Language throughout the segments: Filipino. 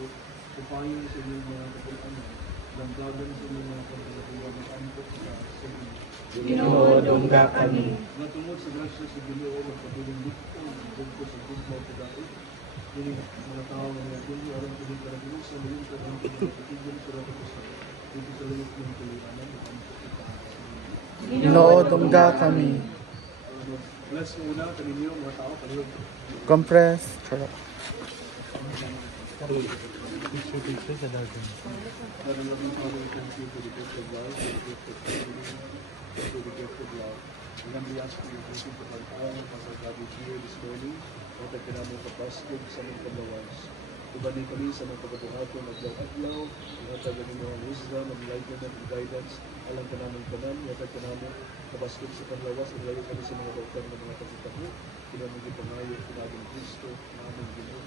Espiritu, tupayin sa inyong mga kapag-anan, damdagan sa inyong mga kapag-anan, ang sa inyo. Ginoo, dungga kami. Natungod sa grasya sa Ginoo, magpatuloy dito, bugto sa bugmaw pagkain. Kini mga tao ng mga kundi, alam ko din karagin sa mga karang pagkakitigyan sa rato ko sa dito sa langit ng tulianan. Ginoo, dungga kami. Bless mo una, kaninyo mga tao, kanilog. Compress. Charot. Picture sa dagat. Para lang ang Father, thank you for the gift of life, for the gift of freedom, for the gift of love. And then we ask for your blessing to our all, Pastor God, we hear this morning, at ang kinamang kapaskog sa mga paglawas. Ibalik kami sa mga pagkabuhaton at adlaw-adlaw, at ang mga wisdom, enlightenment, and guidance, alam ka namin kanan, at ang kinamang kapaskog sa paglawas, at layo kami sa mga doktor ng mga pagkitaho, kinamang ipangayo, kinamang Kristo, namang Ginoo.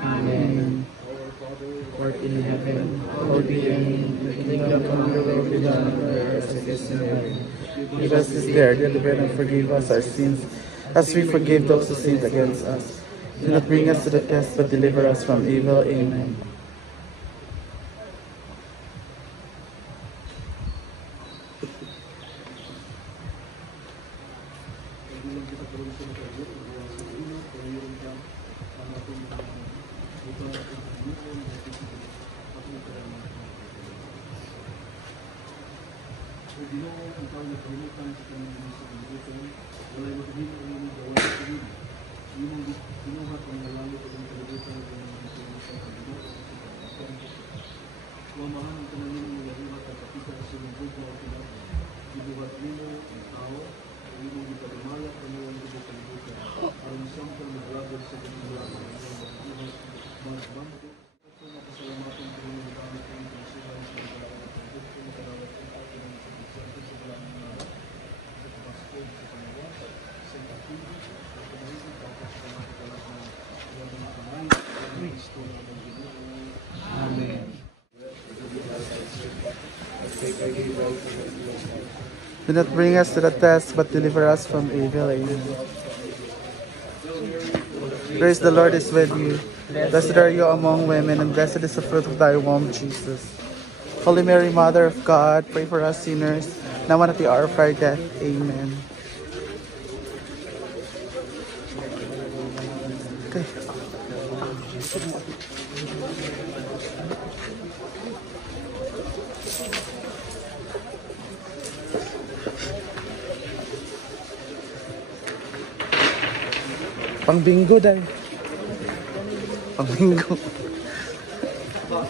Amen. Our Father, Who art in heaven, hallowed be your name. Your kingdom come, your will be done on earth as it is in heaven. Give us this day our daily bread and forgive us our sins, as we forgive those who sin against us. Do not bring us to the test, but deliver us from evil. Amen. Bilang kita terus berkarya, bahwa sebelum perayaan sama Tuhan, kita akan menyusun apa kerana. Jadi kita nak menemukan kita menyusun kehidupan, mulai berdiri dengan jawab sendiri. Ini hat mengalami kehidupan dengan menyusun kehidupan. Kelemahan kena menjadi mata ketika seluruh kita dibuat lima tahu. Ini kita bermalak penuhan kita kehidupan. Alam sampai berlaku sebenarnya dengan bantu semua keselamatan dunia kami kami bersyukur semoga untuk merawat kita dengan kebijakan sebelah mana termasuk sebenarnya serta tinggi kembali kita akan dalam yang mengenai Kristo dan Amen. Do not bring us to the test, but deliver us from evil. Amen. Praise the Lord is with you. Blessed are you among women, and blessed is the fruit of thy womb, Jesus. Holy Mary, Mother of God, pray for us sinners, now and at the hour of our death. Amen. Okay. Pang bingo dahil. Pang bingo.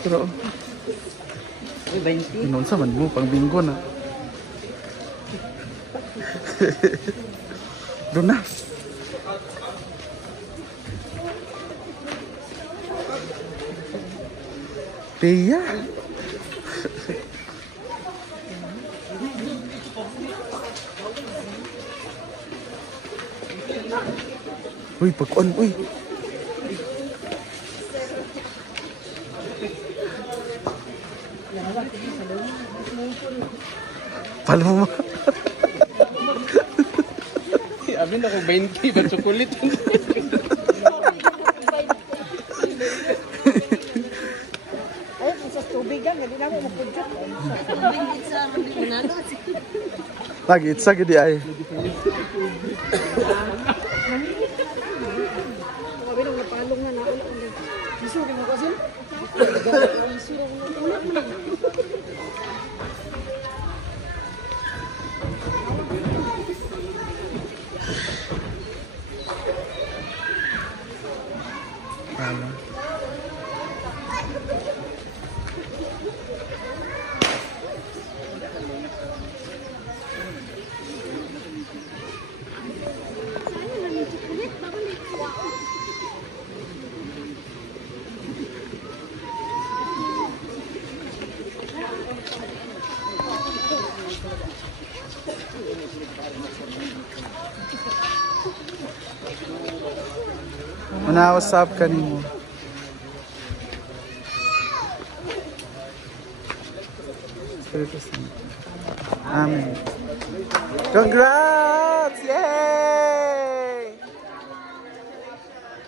Pero, inon sa man mo, pang bingo na. Doon na. Pia. Uy, pag-on, uy. Palo mo. Abin ako 20 ba chocolate. Ay, sa tubig ang hindi na mo mapudjot. Lagi, it's a good ay. Sabi nang napalong na nauna. Isu ka mo kasi? Isu na mo ulit mo. Manausap ka nimo. Espiritu Santo. Amen. Congrats! Yay!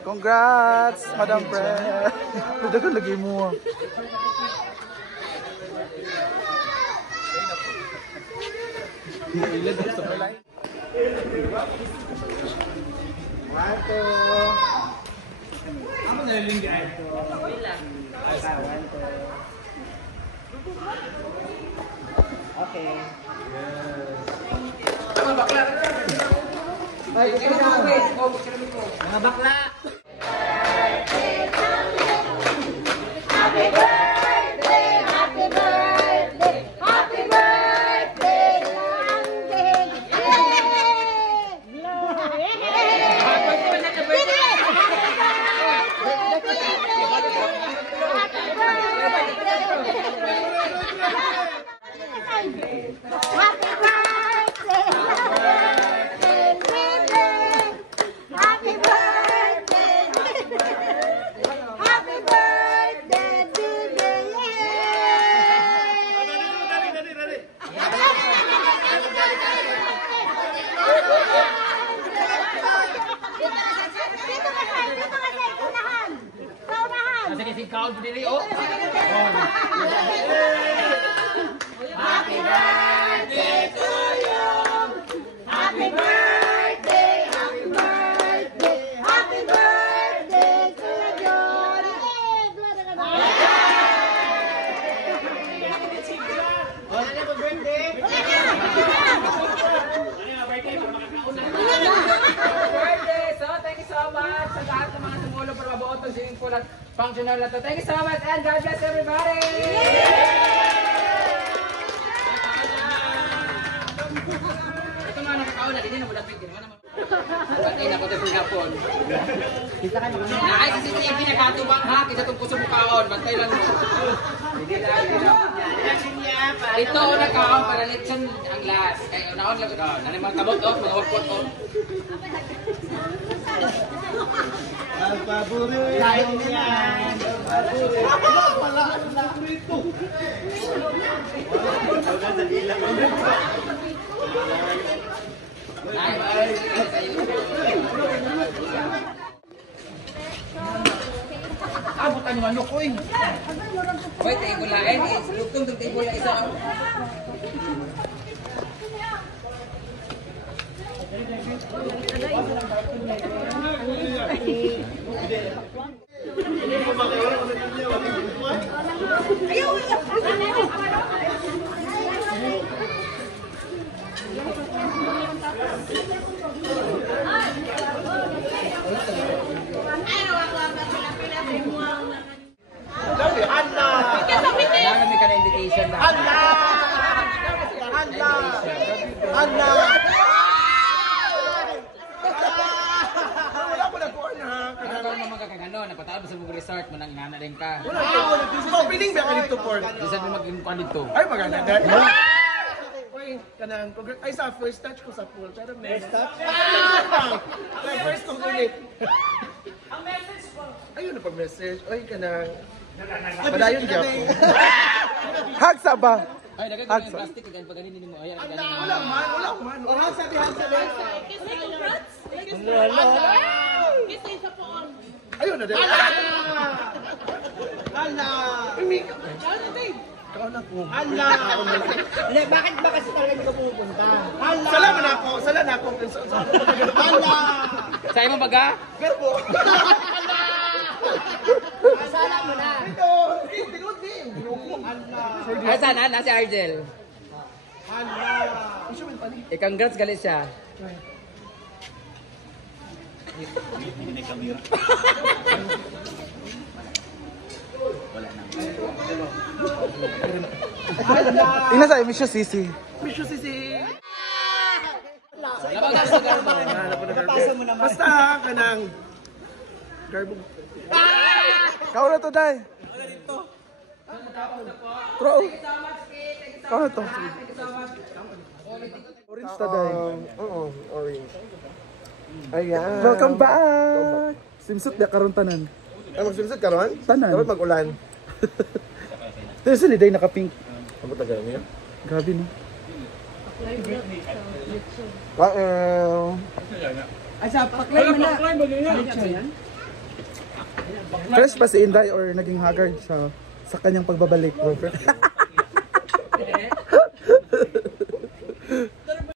Congrats, Madam Pre. Dagan lagi mo. Happy birthday, happy birthday, happy birthday, Happy birthday to you. Happy birthday, happy birthday, happy birthday to you. So, thank you so much sa lahat ng mga tumulong para mabuo itong swimming pool at functional na to. Thank you so much and God bless everybody! Ito mga nakakauna, hindi na malapit. Hindi naman patay na ko ito sa hapon. Ay, si CCTV nakatubang ha, kita itong puso mo kaon. Bantay lang mo. Ito o nakaon para lechon ang last. Kaya naon lang ito. Nanay mga kabot o, mga workpot o. Abutan yung ano ko eh. Wait, tayo bulain. Lutong tayo bula isa. Marami ka na invitation na. Ano ba magkakagano? Napatawad sa Bugre Resort mo nang inana din ka. Piling ba ka dito, Port? Isa din mag-impan dito. Ay, maganda. Uy, kanang, ay sa first touch ko sa pool. Pero first touch? Ay, first kong ulit. Ang message po. Ayun na pag-message. Uy, kanang, padayon niya po. Hagsa ba? Ay, dagay ko yung plastic. Ganyan pa ganinin mo. Ayan, ganyan. Wala man. O, sabi. Ayun na din. Hala! Ikaw na po. Hala! Bakit ba kasi talaga hindi ka pupunta? Hala! Sala na ako. Hala! Sa'yo mo baga? Garbo! Sala mo na. Ito! Tinudin! Hala! Ay, sana? Nasi Argel. Hala! Congrats galit siya. Ina sa emisyo sisi. Misyo sisi! Nabagas sa garbo. Basta ka ng garbo. Kau na to, Day. Bro. Kau na to. Orange ta, Day. Oo, orange. Ayan. Welcome back. Simsut na karon tanan. Ay, magsulisod ka ron? Tanan. Karon mag-ulan. Pero sa Day naka-pink. Ano ba tagal niya? Grabe no. Wow. Ay, sa paklay mo na. Fresh pa si Inday or naging haggard siya sa kanyang pagbabalik, bro?